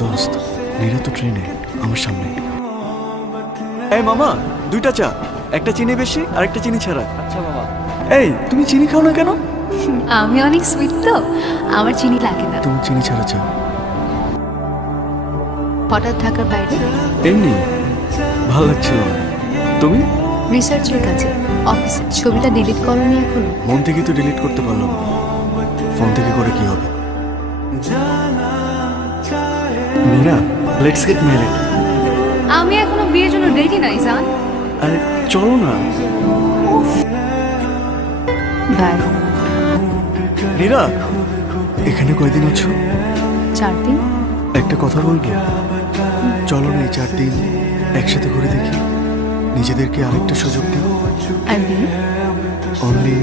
দোস্ত, নীরা তো ট্রেনে আমার সামনে। এই মামা, দুইটা চা, একটা চিনি বেশি আর একটা চিনি ছাড়া। আচ্ছা বাবা। এই তুমি চিনি খাও না কেন? আমি অনেক সুইট তো, আমার চিনি লাগে না। তুমি চিনি ছাড়া চা। হঠাৎ ঢাকার বাইরে এমনি ভালো লাগছিল না। তুমি? রিসার্চের কাছে, অফিসে। ছবিটা ডিলিট করনি এখনো? মন থেকে তো ডিলিট করতে পারলাম না, ফোন থেকে করে কি হবে? Meera, let's get married. আমি এখনো বিয়ের জন্য রেডি নাই জান। আরে চলো না। বাই। মীরা, এখানে কয়দিন আছো? 4 দিন। একটা কথা বলবো? চলো না এই 4 দিন একসাথে ঘুরে দেখি, নিজেদেরকে আরেকটা সুযোগ দিই। আর বিয়ে? অনলি